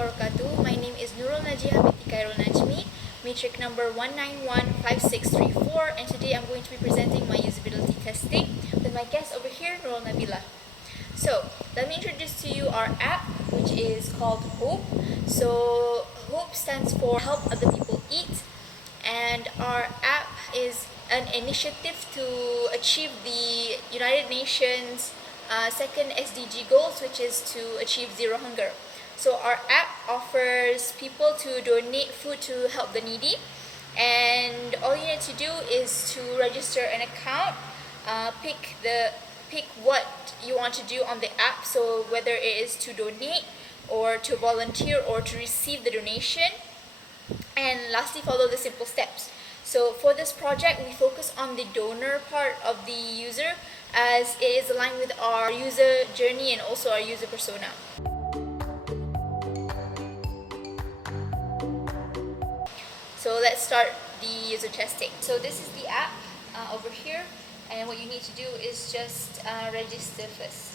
wabarakatuh. My name is Nurul Najihah binti Khairul Najmy, matric number 1915634, and today I'm going to be presenting my usability testing with my guest over here, Nurul Nabila. So, let me introduce to you our app, which is called HOPE. So, HOPE stands for Help Other People Eat, and our app is an initiative to achieve the United Nations second SDG goals, which is to achieve zero hunger. So our app offers people to donate food to help the needy, and all you need to do is to register an account, pick what you want to do on the app, so whether it is to donate or to volunteer or to receive the donation, and lastly follow the simple steps. So for this project, we focus on the donor part of the user, as it is aligned with our user journey and also our user persona. So let's start the user testing. So this is the app over here, and what you need to do is just register first.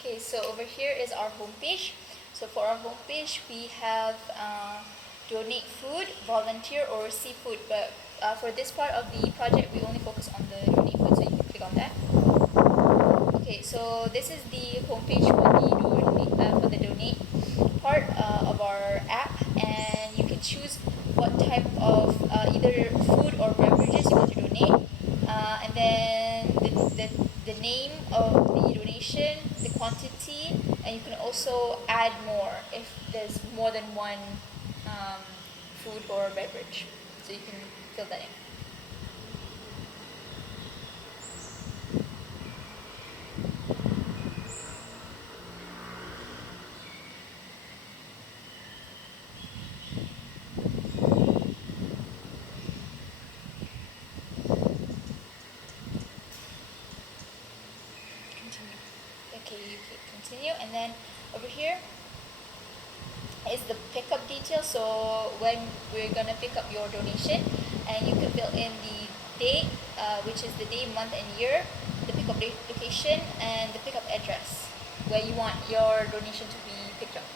Okay, so over here is our homepage. So for our homepage, we have donate food, volunteer, or receive food. But for this part of the project, we only focus on the donate food, so you can click on that. Okay, so this is the homepage for the donate part of our app, and you can choose what type of either food or beverages you want to donate, and then the name of the donation, the quantity, and you can also add more if there's more than one food or beverage, so you can fill that in. Okay, you click continue, and then over here is the pickup details. So when we're gonna pick up your donation, and you can fill in the date, which is the day, month, and year, the pickup location, and the pickup address where you want your donation to be picked up.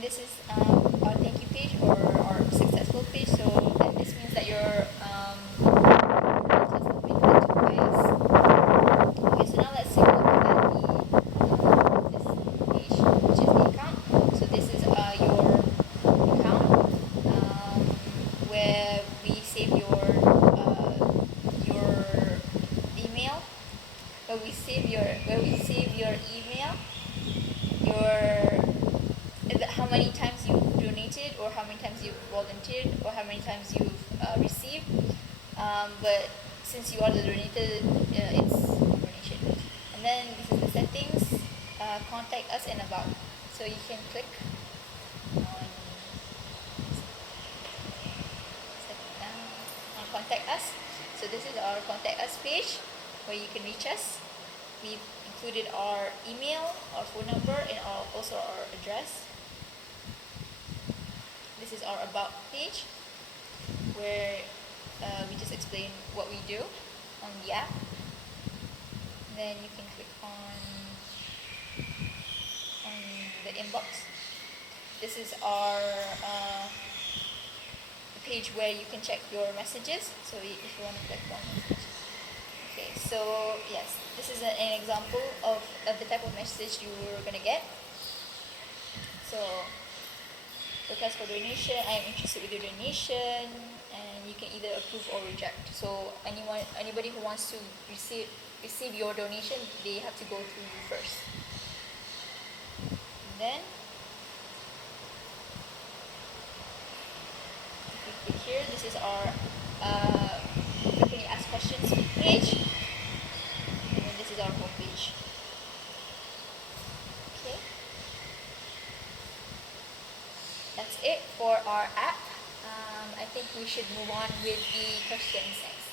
and this is our thank you page or our successful page. So this means that your successful page where we save your email, how many times you donated, or how many times you volunteered, or how many times you've received. But since you are the donator, it's donation. And then this is the settings, contact us, and about. So you can click on contact us. So this is our contact us page where you can reach us. We've included our email, our phone number, and also our address. This is our about page where we just explain what we do on the app. Then you can click on the inbox. This is our page where you can check your messages. So if you want to click one message. Okay, so yes, this is an example of the type of message you're going to get. So, request for donation, I am interested with your donation, and you can either approve or reject. So anybody who wants to receive your donation, they have to go through you first. And then if you click here, this is our frequently asked questions page, and then this is our home page. Okay, that's it for our app. I think we should move on with the questions next.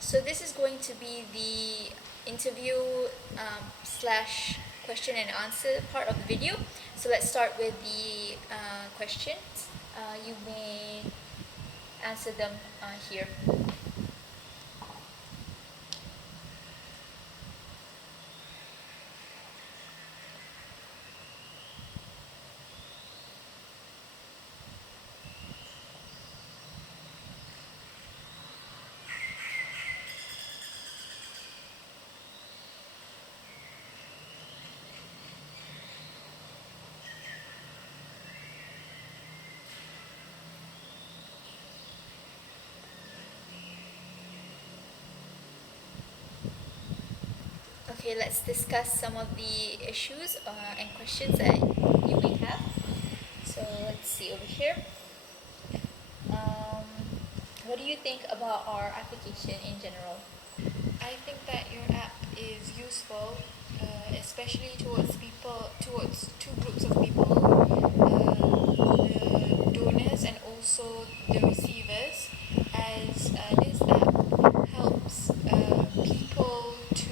So this is going to be the interview slash question and answer part of the video. So let's start with the questions. You may answer them here. Okay, let's discuss some of the issues and questions that you may have. So let's see over here. What do you think about our application in general? I think that your app is useful, especially towards two groups of people, the donors and also the receivers, as this app helps people to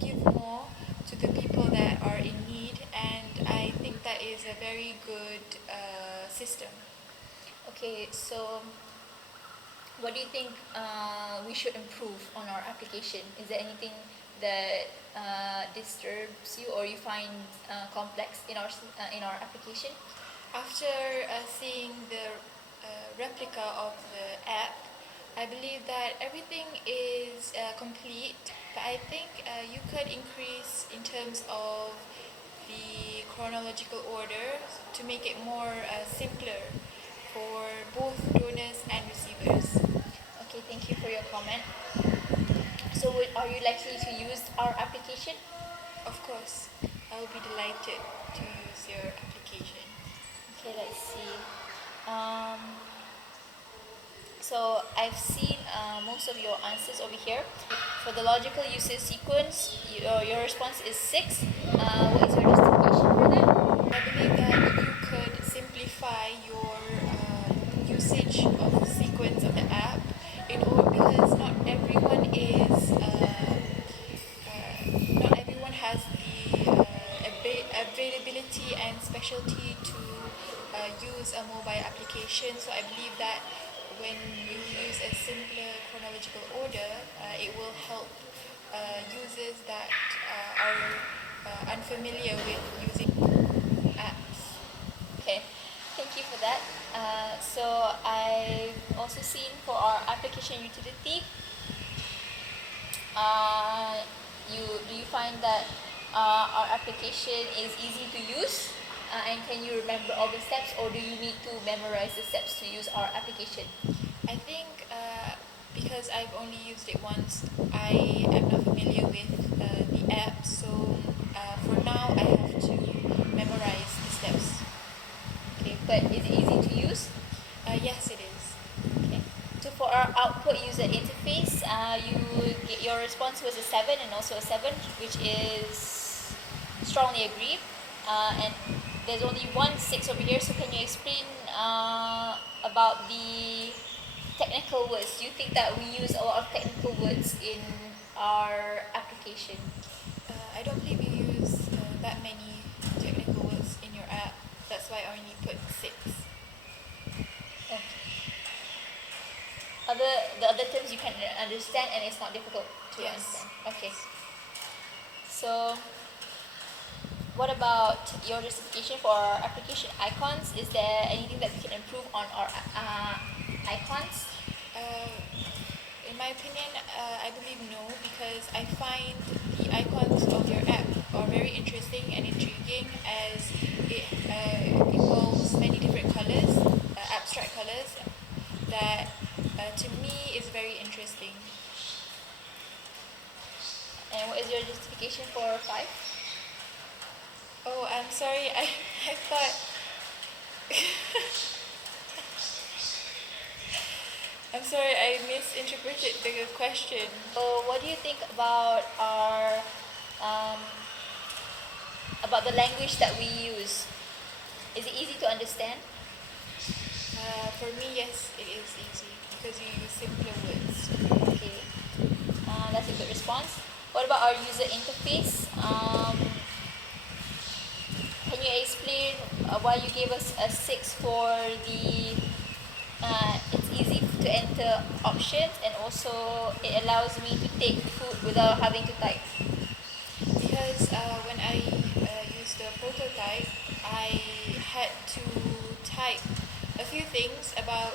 give more to the people that are in need, and I think that is a very good system. Okay, so what do you think we should improve on our application? Is there anything that disturbs you or you find complex in our application? After seeing the replica of the app, I believe that everything is complete, but I think you could increase in terms of the chronological order to make it more simpler for both donors and receivers. Okay, thank you for your comment. So are you likely to use our application? Of course, I will be delighted to use your application. Okay, let's see. So I've seen most of your answers over here. For the logical usage sequence, your response is 6. What is your justification for that? I believe that you could simplify your usage of the sequence of the app because not everyone has the availability and specialty to use a mobile application. So I believe that when you use a simpler chronological order, it will help users that are unfamiliar with using apps. Okay, thank you for that. So I've also seen for our application utility, do you find that our application is easy to use? And can you remember all the steps, or do you need to memorize the steps to use our application? I think Because I've only used it once, I am not familiar with the app, so for now I have to memorize the steps. Okay, but is it easy to use? Yes, it is. Okay. So for our output user interface, your response was a 7 and also a 7, which is strongly agreed. And there's only one 6 over here. So can you explain about the technical words? Do you think that we use a lot of technical words in our application? I don't believe you use that many technical words in your app. That's why I only put 6. Okay. The other terms you can understand and it's not difficult to Yes. understand. Okay. So what about your justification for our application icons? Is there anything that we can improve on our icons? In my opinion, I believe no, because I find the icons of your app are very interesting and intriguing, as it involves many different colors, abstract colors, that to me is very interesting. And what is your justification for 5? Oh, I'm sorry, I thought... I'm sorry, I misinterpreted the question. So what do you think about our about the language that we use? Is it easy to understand? For me, yes, it is easy, because you use simpler words. Okay, that's a good response. What about our user interface? Can you explain why you gave us a 6 for the it's easy to enter options, and also it allows me to take food without having to type? Because when I used the prototype, I had to type a few things about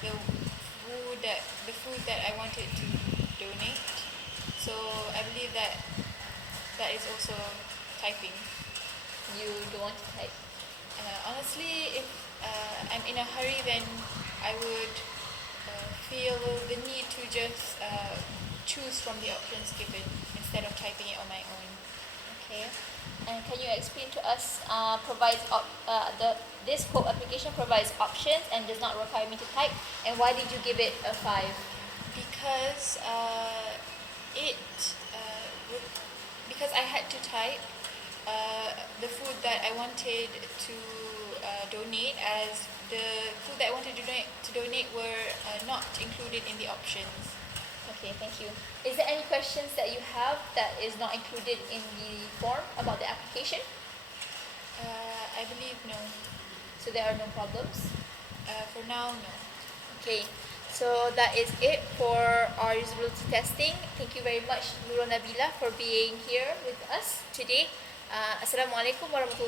the food that I wanted to donate. So I believe that is also typing. You don't want to type? Honestly, if I'm in a hurry, then I would feel the need to just choose from the options given instead of typing it on my own. Okay. And can you explain to us, this whole application provides options and does not require me to type, and why did you give it a 5? Because because I had to type the food that I wanted to donate, as the food that I wanted to donate were not included in the options. Okay, thank you. Is there any questions that you have that is not included in the form about the application? I believe no. So there are no problems? For now, no. Okay, so that is it for our usability testing. Thank you very much, Nurul, for being here with us today. Assalamualaikum warahmatullahi